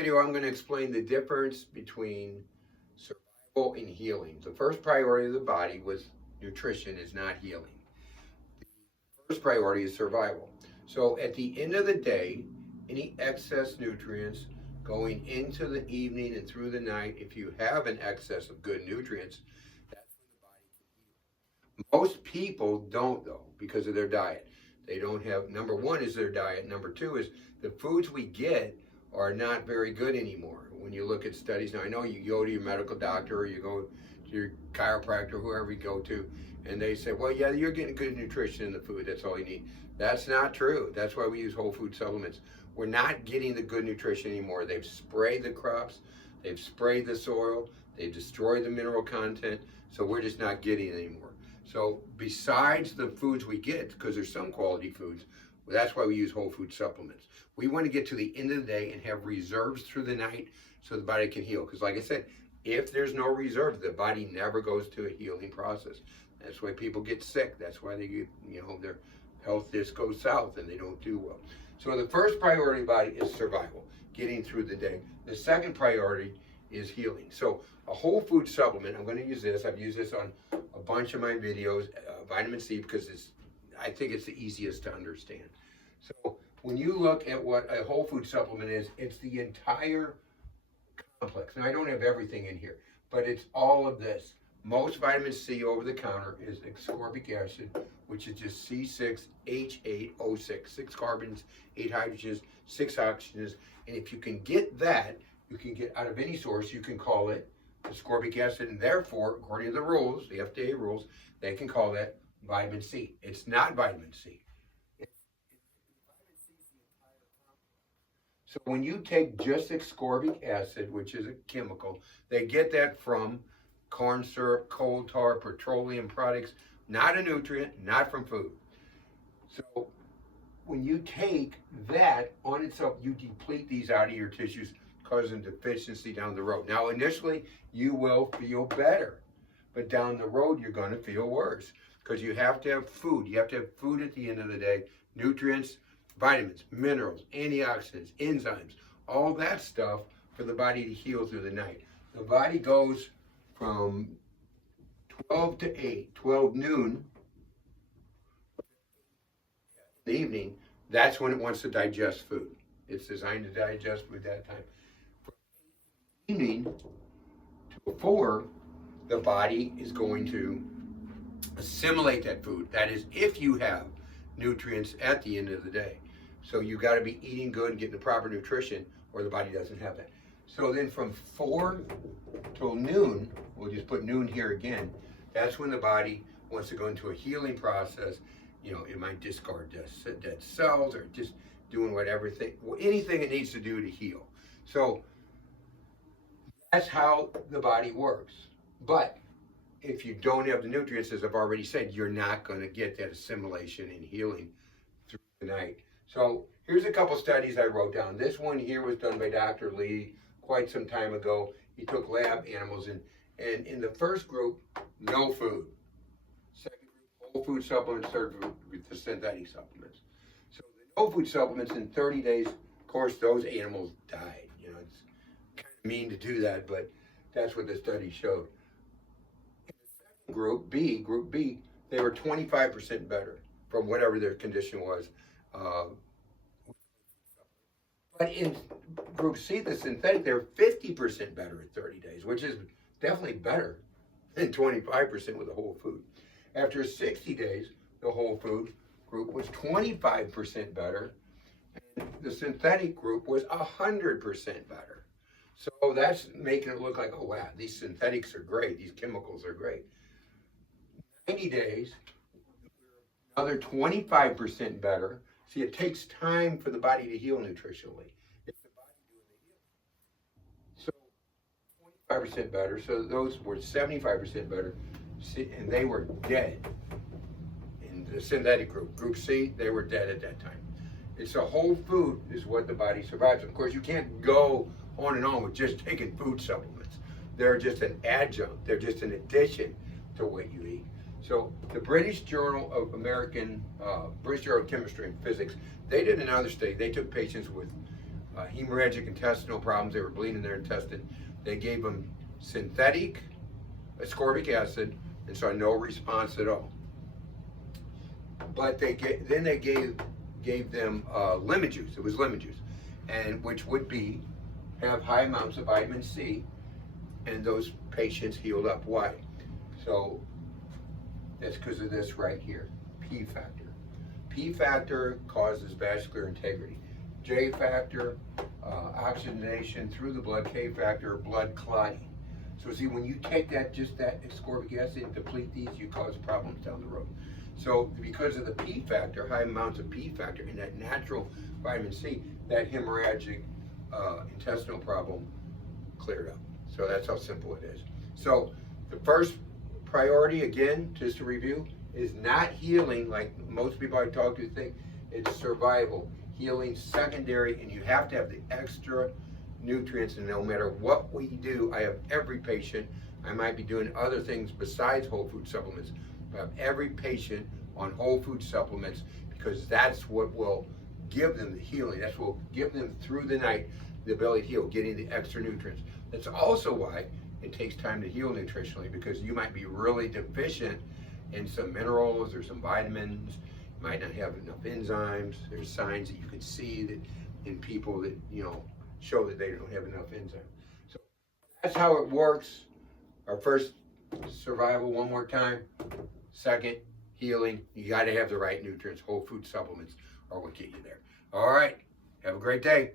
Video, I'm going to explain the difference between survival and healing. The first priority of the body was nutrition, is not healing. The first priority is survival. So at the end of the day, any excess nutrients going into the evening and through the night, if you have an excess of good nutrients, that's when the body can heal. Most people don't, though, because of their diet. They don't have, number one is their diet. Number two is the foods we get are not very good anymore. When you look at studies, now I know you go to your medical doctor or you go to your chiropractor, whoever you go to, and they say, well, yeah, you're getting good nutrition in the food. That's all you need. That's not true. That's why we use whole food supplements. We're not getting the good nutrition anymore. They've sprayed the crops, they've sprayed the soil, they've destroyed the mineral content, so we're just not getting it anymore. So besides the foods we get, because there's some quality foods, that's why we use whole food supplements. We want to get to the end of the day and have reserves through the night so the body can heal. Because like I said, if there's no reserve, the body never goes to a healing process. That's why people get sick. That's why they get, their health just goes south and they don't do well. So the first priority of the body is survival, getting through the day. The second priority is healing. So a whole food supplement, I'm going to use this. I've used this on a bunch of my videos, vitamin C, because I think it's the easiest to understand. So when you look at what a whole food supplement is, it's the entire complex. Now I don't have everything in here, but it's all of this. Most vitamin C over the counter is ascorbic acid, which is just C6H8O6, 6 carbons, 8 hydrogens, 6 oxygens. And if you can get that, you can get out of any source, you can call it ascorbic acid, and therefore, according to the rules, the FDA rules, they can call that vitamin C. It's not vitamin C. So when you take just ascorbic acid, which is a chemical, they get that from corn syrup, coal tar, petroleum products, not a nutrient, not from food. So when you take that on itself, you deplete these out of your tissues, causing deficiency down the road. Now, initially, you will feel better, but down the road, you're going to feel worse because you have to have food. You have to have food at the end of the day, nutrients, vitamins, minerals, antioxidants, enzymes, all that stuff for the body to heal through the night. The body goes from 12 to 8, 12 noon, the evening, that's when it wants to digest food. It's designed to digest food that time. From evening to 4, the body is going to assimilate that food. That is, if you have nutrients at the end of the day. So you got to be eating good and getting the proper nutrition, or the body doesn't have that. So then from 4 till noon, we'll just put noon here again, that's when the body wants to go into a healing process. It might discard dead cells or just doing anything it needs to do to heal. So that's how the body works. But if you don't have the nutrients, as I've already said, you're not going to get that assimilation and healing through the night. So here's a couple studies I wrote down. This one here was done by Dr. Lee quite some time ago. He took lab animals, and in the first group, no food. Second group, whole food supplements. Third group, with the synthetic supplements. So the no food supplements, in 30 days, of course, those animals died. It's kind of mean to do that, but that's what the study showed. In the second group B, they were 25% better from whatever their condition was. But in group C, the synthetic, they're 50% better at 30 days, which is definitely better than 25% with the whole food. After 60 days, the whole food group was 25% better, and the synthetic group was 100% better. So that's making it look like, oh wow, these synthetics are great, these chemicals are great. 90 days, another 25% better. See, it takes time for the body to heal nutritionally. It's the body doing the healing. So 25% better. So those were 75% better, and they were dead. In the synthetic group, group C, they were dead at that time. It's a whole food is what the body survives. Of course, you can't go on and on with just taking food supplements. They're just an adjunct. They're just an addition to what you eat. So the British Journal of Chemistry and Physics, they did another study. They took patients with hemorrhagic intestinal problems. They were bleeding their intestine. They gave them synthetic ascorbic acid and saw no response at all. But they gave them lemon juice. It was lemon juice, and which would have high amounts of vitamin C, and those patients healed up. Why? So that's because of this right here, P factor. P factor causes vascular integrity. J factor, oxygenation through the blood. K factor, blood clotting. So see, when you take just that ascorbic acid and deplete these, you cause problems down the road. So because of the P factor, high amounts of P factor and that natural vitamin C, that hemorrhagic intestinal problem cleared up. So that's how simple it is. So the first priority, again, just to review, is not healing like most people I talk to think. It's survival. Healing secondary, and you have to have the extra nutrients, and no matter what we do, I have every patient, I might be doing other things besides whole food supplements, but I have every patient on whole food supplements because that's what will give them the healing. That's what will give them through the night the ability to heal, getting the extra nutrients. That's also why it takes time to heal nutritionally, because you might be really deficient in some minerals or some vitamins. You might not have enough enzymes. There's signs that you can see that in people that, show that they don't have enough enzymes. So that's how it works. Our first, survival, one more time. Second, healing. You got to have the right nutrients. Whole food supplements are what get you there. All right. Have a great day.